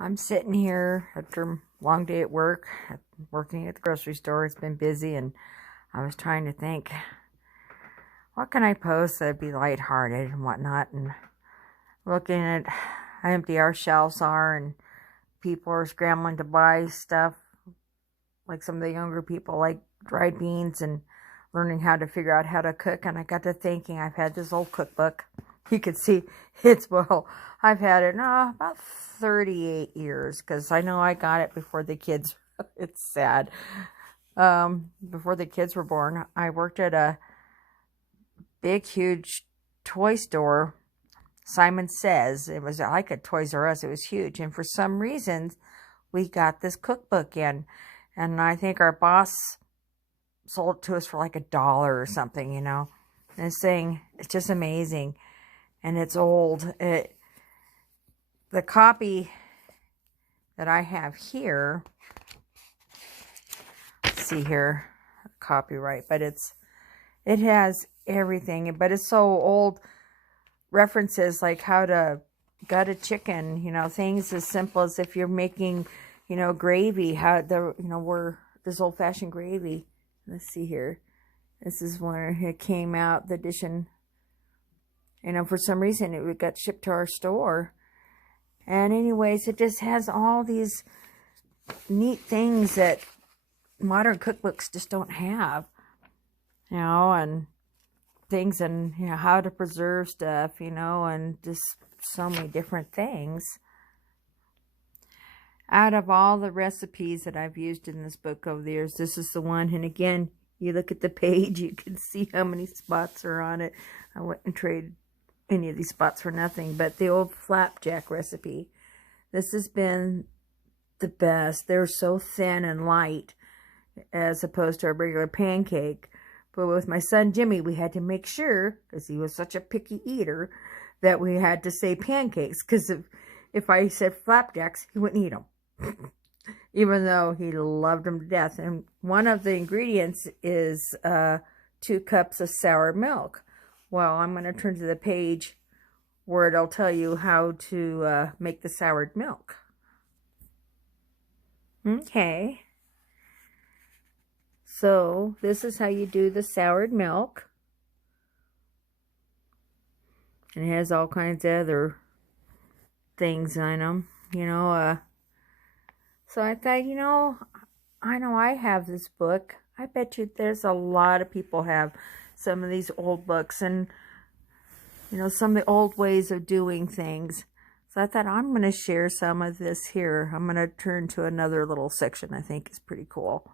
I'm sitting here after a long day at work, working at the grocery store. It's been busy, and I was trying to think, what can I post that'd be lighthearted and whatnot, and looking at how empty our shelves are, and people are scrambling to buy stuff, like some of the younger people, like dried beans and learning how to figure out how to cook. And I got to thinking, I've had this old cookbook. You can see I've had it about 38 years, because I know I got it before the kids, it's sad, before the kids were born. I worked at a big, huge toy store, Simon Says. It was like a Toys R Us. It was huge. And for some reason, we got this cookbook in. And I think our boss sold it to us for like $1 or something, you know. And this thing, it's just amazing. And it's old. The copy that I have here, let's see here, copyright, but it has everything, but it's so old. References like how to gut a chicken, you know, things as simple as if you're making, you know, gravy, how the, you know, where this old-fashioned gravy. Let's see here. This is where it came out, the edition. You know, for some reason it got shipped to our store. And anyways, it just has all these neat things that modern cookbooks just don't have. You know, and things, and, you know, how to preserve stuff, you know, and just so many different things. Out of all the recipes that I've used in this book over the years, this is the one. And again, you look at the page, you can see how many spots are on it. I wouldn't trade any of these spots for nothing. But the old flapjack recipe, this has been the best. They're so thin and light as opposed to a regular pancake. But with my son Jimmy, we had to make sure, because he was such a picky eater, that we had to say pancakes. Because if I said flapjacks, he wouldn't eat them. Even though he loved them to death. And one of the ingredients is 2 cups of sour milk. Well, I'm going to turn to the page where it'll tell you how to make the soured milk. Okay. So this is how you do the soured milk. And it has all kinds of other things in them, you know. So I thought, you know I have this book. I bet you there's a lot of people have some of these old books, and, you know, some of the old ways of doing things. So I thought, I'm going to share some of this here. I'm going to turn to another little section I think is pretty cool.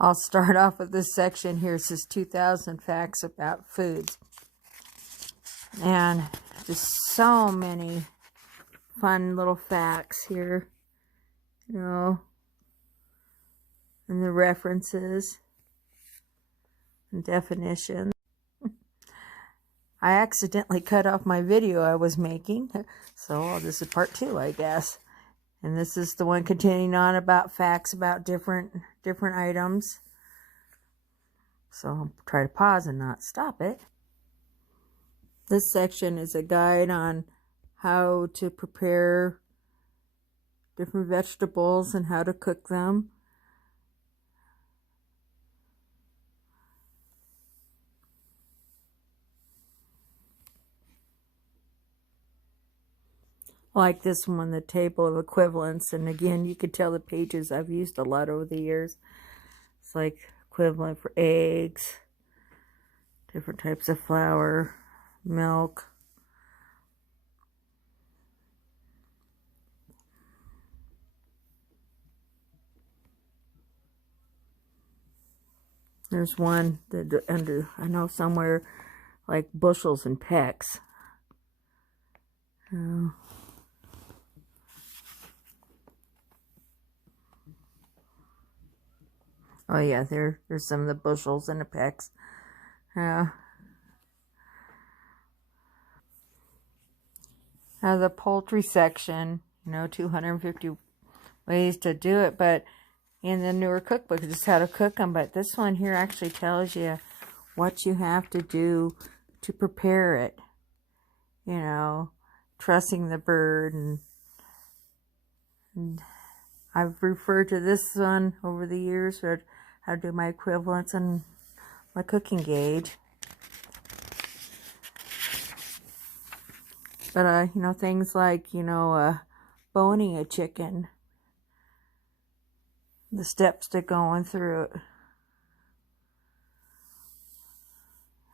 I'll start off with this section here. It says 2,000 facts about foods. And just so many fun little facts here, you know, and the references and definitions. I accidentally cut off my video I was making, so this is part 2, I guess. And this is the one continuing on about facts about different items. So I'll try to pause and not stop it. This section is a guide on how to prepare different vegetables and how to cook them. Like this one, the table of equivalents. And again, you could tell the pages I've used a lot over the years. It's like equivalent for eggs, different types of flour, milk. There's one that under, I know somewhere, like bushels and pecks. Oh yeah, there's some of the bushels and the pecks. Now the poultry section, you know, 250 ways to do it, but in the newer cookbook, just how to cook them. But this one here actually tells you what you have to do to prepare it. You know, trussing the bird, and I've referred to this one over the years for how to do my equivalents and my cooking gauge. But, you know, things like, you know, boning a chicken, the steps to going through it,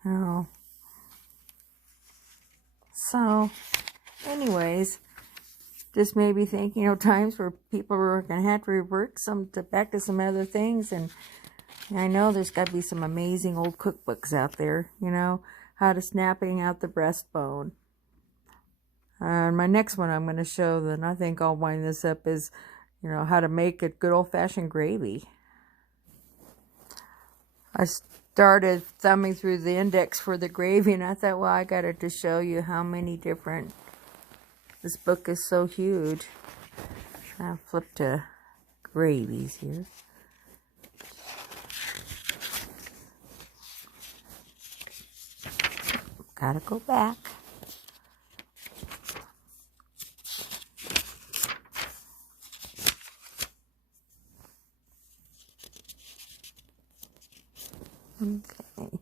you know. So, anyways, just made me think, you know, times where people are going to have to revert back to some other things. And I know there's got to be some amazing old cookbooks out there, you know, how to snapping out the breastbone. My next one I'm going to show, then I think I'll wind this up, is, you know, how to make a good old-fashioned gravy. I started thumbing through the index for the gravy, and I thought, well, I got to just show you how many different, this book is so huge. I'll flip to gravies here. Gotta go back. Okay.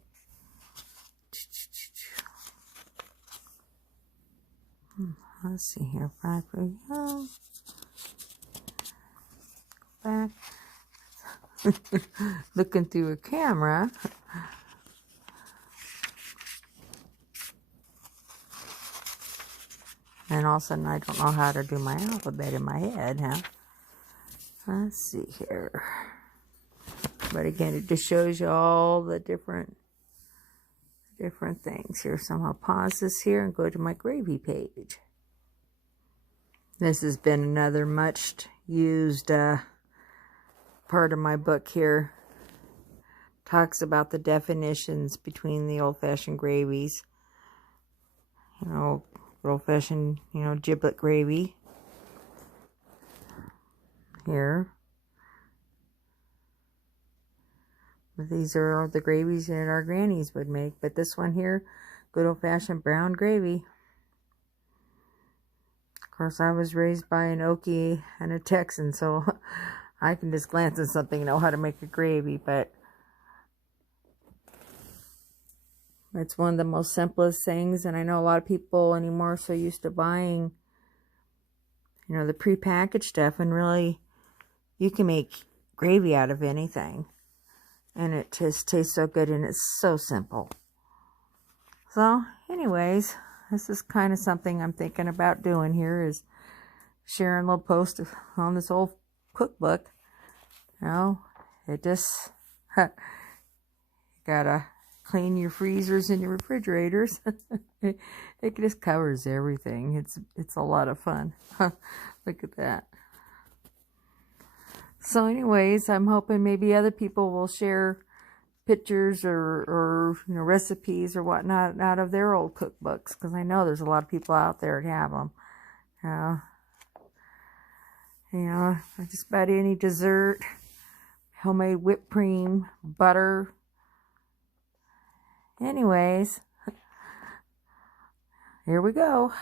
Let's see here. Back. Looking through a camera. And all of a sudden I don't know how to do my alphabet in my head, huh? Let's see here. But again, it just shows you all the different things here. So I'm going to pause this here and go to my gravy page. This has been another much used part of my book here. Talks about the definitions between the old-fashioned gravies. You know, old-fashioned, you know, giblet gravy. Here. These are the gravies that our grannies would make. But this one here, good old-fashioned brown gravy. Of course, I was raised by an Okie and a Texan, so I can just glance at something and know how to make a gravy. But it's one of the most simplest things. And I know a lot of people anymore are so used to buying, you know, the prepackaged stuff. And really, you can make gravy out of anything. And it just tastes so good, and it's so simple. So, anyways, this is kind of something I'm thinking about doing here, is sharing a little post on this old cookbook. You know, it just, gotta clean your freezers and your refrigerators. It just covers everything. It's a lot of fun. Look at that. So anyways, I'm hoping maybe other people will share pictures or you know, recipes or whatnot out of their old cookbooks, because I know there's a lot of people out there that have them. You know, just about any dessert, homemade whipped cream, butter. Anyways, here we go.